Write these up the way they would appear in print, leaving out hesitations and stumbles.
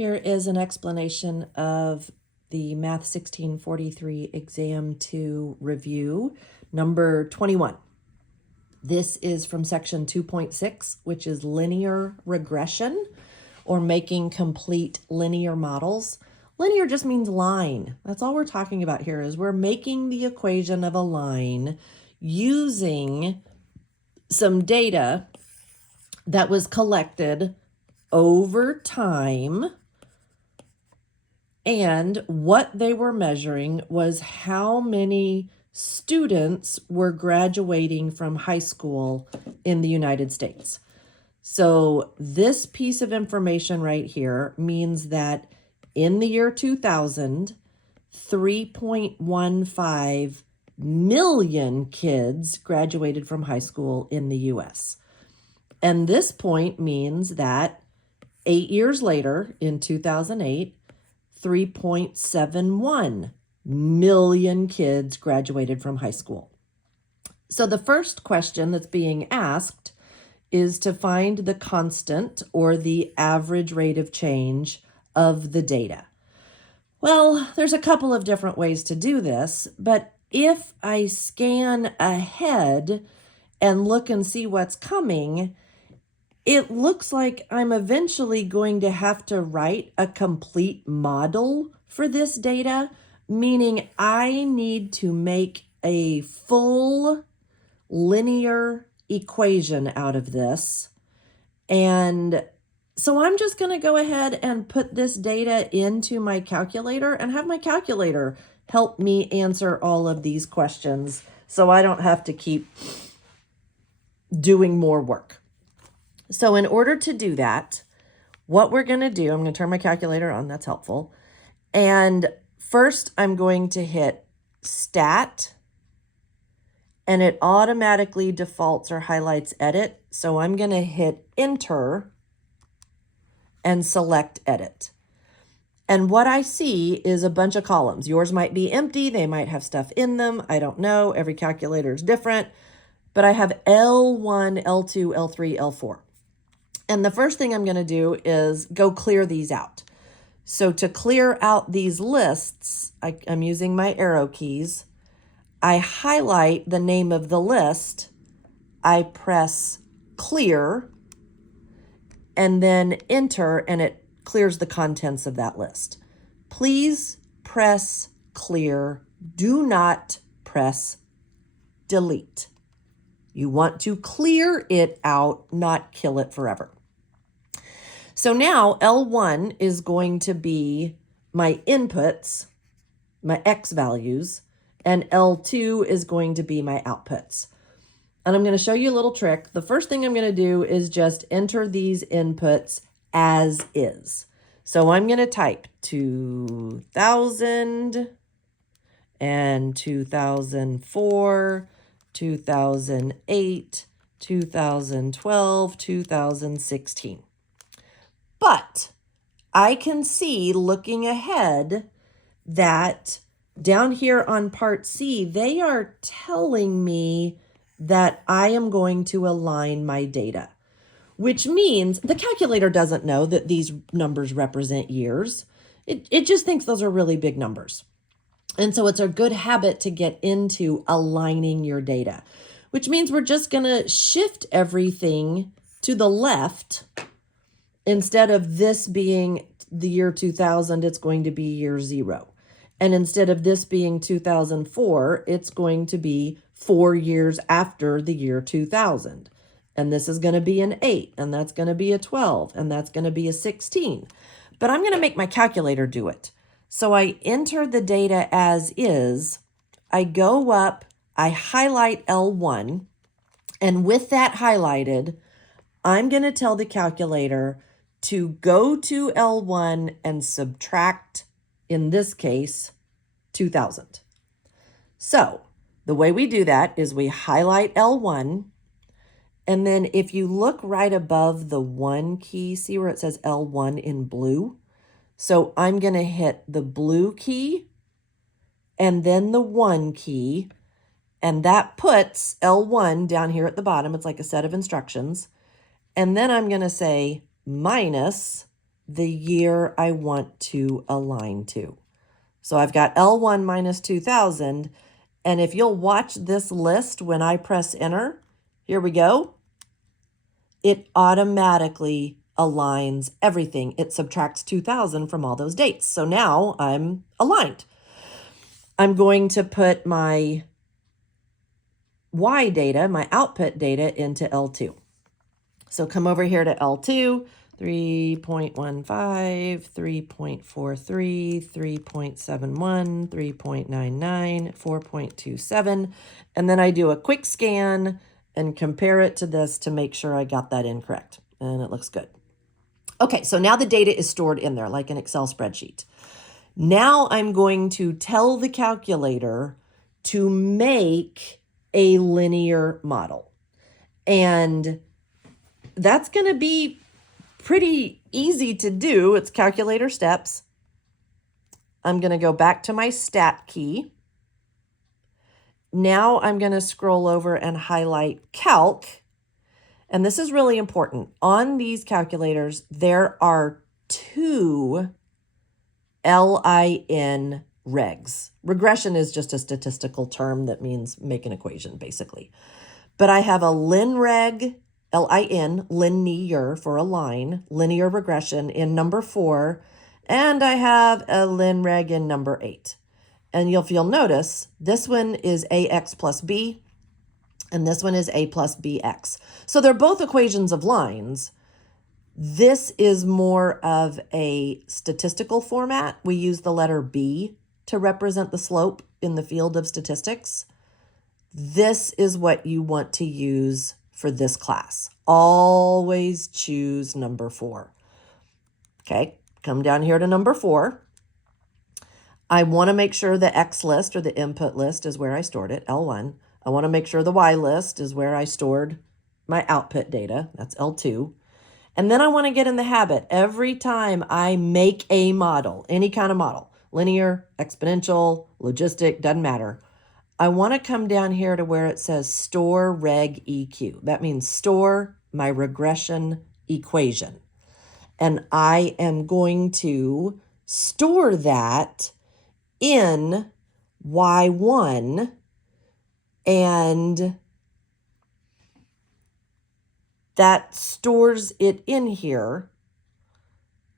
Here is an explanation of the Math 1643 Exam 2 review, number 21. This is from section 2.6, which is linear regression or making complete linear models. Linear just means line. That's all we're talking about here is we're making the equation of a line using some data that was collected over time, and what they were measuring was how many students were graduating from high school in the United States. So this piece of information right here means that in the year 2000, 3.15 million kids graduated from high school in the US. And this point means that 8 years later, in 2008, 3.71 million kids graduated from high school. So the first question that's being asked is to find the constant or the average rate of change of the data. Well, there's a couple of different ways to do this, but if I scan ahead and look and see what's coming, it looks like I'm eventually going to have to write a complete model for this data, meaning I need to make a full linear equation out of this. And so I'm just going to go ahead and put this data into my calculator and have my calculator help me answer all of these questions so I don't have to keep doing more work. So in order to do that, what we're going to do, I'm going to turn my calculator on, that's helpful. And first I'm going to hit Stat, and it automatically defaults or highlights Edit. So I'm going to hit Enter and select Edit. And what I see is a bunch of columns. Yours might be empty. They might have stuff in them. I don't know. Every calculator is different. But I have L1, L2, L3, L4. And the first thing I'm going to do is go clear these out. So to clear out these lists, I'm using my arrow keys. I highlight the name of the list. I press clear and then enter, and it clears the contents of that list. Please press clear. Do not press delete. You want to clear it out, not kill it forever. So now L1 is going to be my inputs, my X values, and L2 is going to be my outputs. And I'm going to show you a little trick. The first thing I'm going to do is just enter these inputs as is. So I'm going to type 2000 and 2004, 2008, 2012, 2016. But I can see looking ahead that down here on part C, they are telling me that I am going to align my data, which means the calculator doesn't know that these numbers represent years. It just thinks those are really big numbers. And so it's a good habit to get into aligning your data, which means we're just going to shift everything to the left. Instead of this being the year 2000, it's going to be year 0. And instead of this being 2004, it's going to be 4 years after the year 2000. And this is going to be an 8, and that's going to be a 12, and that's going to be a 16. But I'm going to make my calculator do it. So I enter the data as is, I go up, I highlight L1, and with that highlighted, I'm going to tell the calculator to go to L1 and subtract, in this case, 2000. So the way we do that is we highlight L1, and then if you look right above the 1 key, see where it says L1 in blue? So I'm going to hit the blue key and then the 1 key, and that puts L1 down here at the bottom. It's like a set of instructions. And then I'm going to say minus the year I want to align to. So I've got L1 minus 2000. And if you'll watch this list when I press enter, here we go. It automatically aligns everything. It subtracts 2000 from all those dates. So now I'm aligned. I'm going to put my Y data, my output data, into L2. So come over here to L2, 3.15, 3.43, 3.71, 3.99, 4.27, and then I do a quick scan and compare it to this to make sure I got that incorrect, and it looks good. Okay, so now the data is stored in there like an Excel spreadsheet. Now I'm going to tell the calculator to make a linear model. And that's going to be pretty easy to do. It's calculator steps. I'm going to go back to my stat key. Now I'm going to scroll over and highlight calc. And this is really important. On these calculators, there are two LIN regs. Regression is just a statistical term that means make an equation, basically. But I have a linreg, L-I-N, linear for a line, linear regression in number 4, and I have a linreg in number 8. And if you'll notice, this one is AX plus B, and this one is A plus BX. So they're both equations of lines. This is more of a statistical format. We use the letter B to represent the slope in the field of statistics. This is what you want to use for this class. Always choose number 4. Okay, come down here to number 4. I want to make sure the X list or the input list is where I stored it, L1. I want to make sure the Y list is where I stored my output data, that's L2. And then I want to get in the habit every time I make a model, any kind of model, linear, exponential, logistic, doesn't matter. I want to come down here to where it says store reg EQ. That means store my regression equation. And I am going to store that in Y1, and that stores it in here.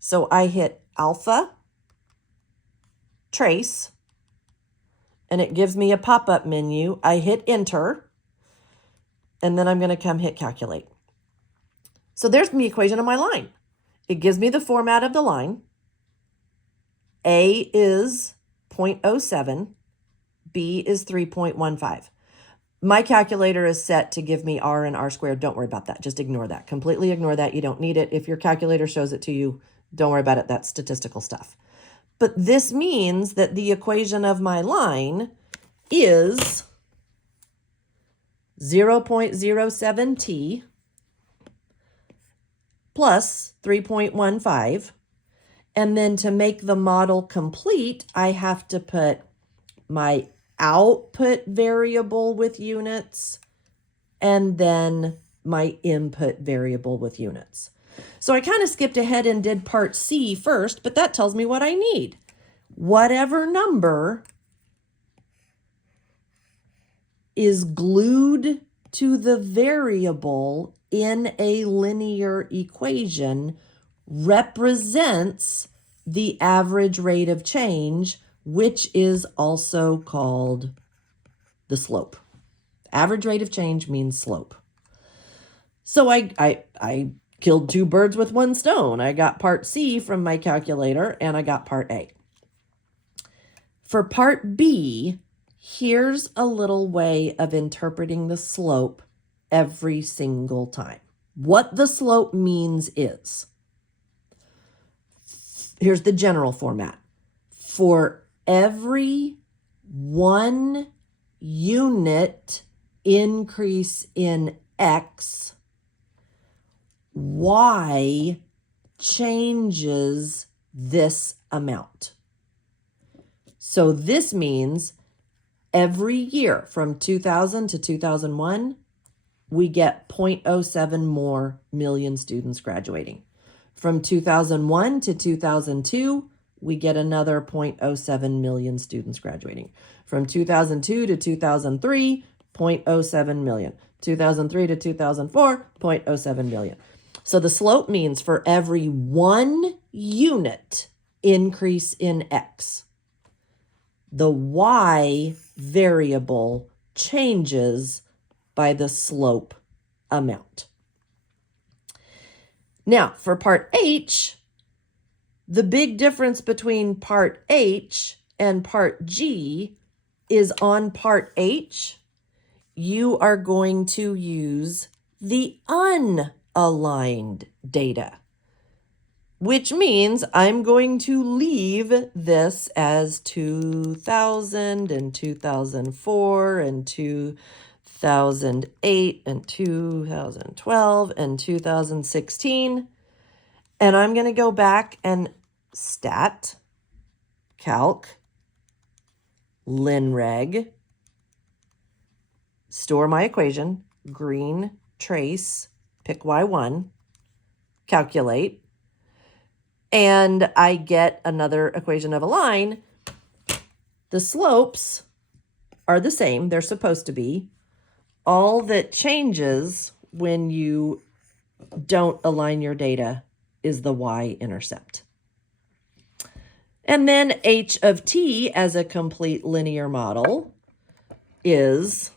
So I hit alpha, trace, and it gives me a pop-up menu. I hit enter, and then I'm going to come hit calculate. So there's the equation of my line. It gives me the format of the line. A is 0.07, B is 3.15. My calculator is set to give me R and R squared. Don't worry about that. Just ignore that. Completely ignore that. You don't need it. If your calculator shows it to you, don't worry about it. That's statistical stuff. But this means that the equation of my line is 0.07t plus 3.15. And then to make the model complete, I have to put my output variable with units and then my input variable with units. So I kind of skipped ahead and did part C first, but that tells me what I need. Whatever number is glued to the variable in a linear equation represents the average rate of change, which is also called the slope. Average rate of change means slope. So I killed two birds with one stone. I got part C from my calculator and I got part A. For part B, here's a little way of interpreting the slope every single time. What the slope means is, here's the general format. For every 1 unit increase in X, Y changes this amount. So this means every year from 2000 to 2001, we get 0.07 more million students graduating. From 2001 to 2002, we get another 0.07 million students graduating. From 2002 to 2003, 0.07 million. 2003 to 2004, 0.07 million. So the slope means for every 1 unit increase in X, the Y variable changes by the slope amount. Now, for part H, the big difference between part H and part G is on part H, you are going to use the unaligned data, which means I'm going to leave this as 2000 and 2004 and 2008 and 2012 and 2016. And I'm going to go back and stat, calc, linreg, store my equation, green, trace, pick Y1, calculate, and I get another equation of a line. The slopes are the same. They're supposed to be. All that changes when you don't align your data is the y-intercept. And then h of t as a complete linear model is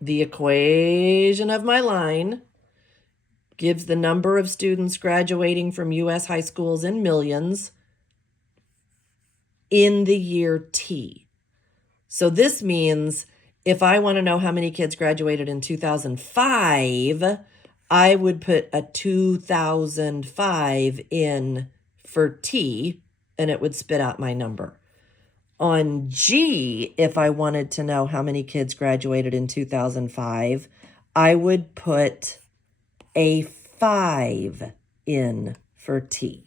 the equation of my line, gives the number of students graduating from U.S. high schools in millions in the year T. So this means if I want to know how many kids graduated in 2005, I would put a 2005 in for T, and it would spit out my number. On G, if I wanted to know how many kids graduated in 2005, I would put a 5 in for T.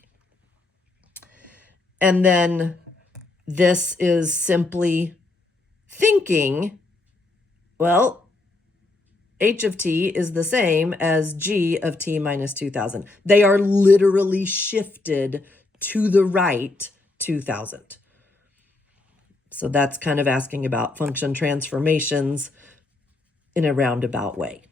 And then this is simply thinking, well, h of t is the same as g of t minus 2000. They are literally shifted to the right 2000. So that's kind of asking about function transformations in a roundabout way.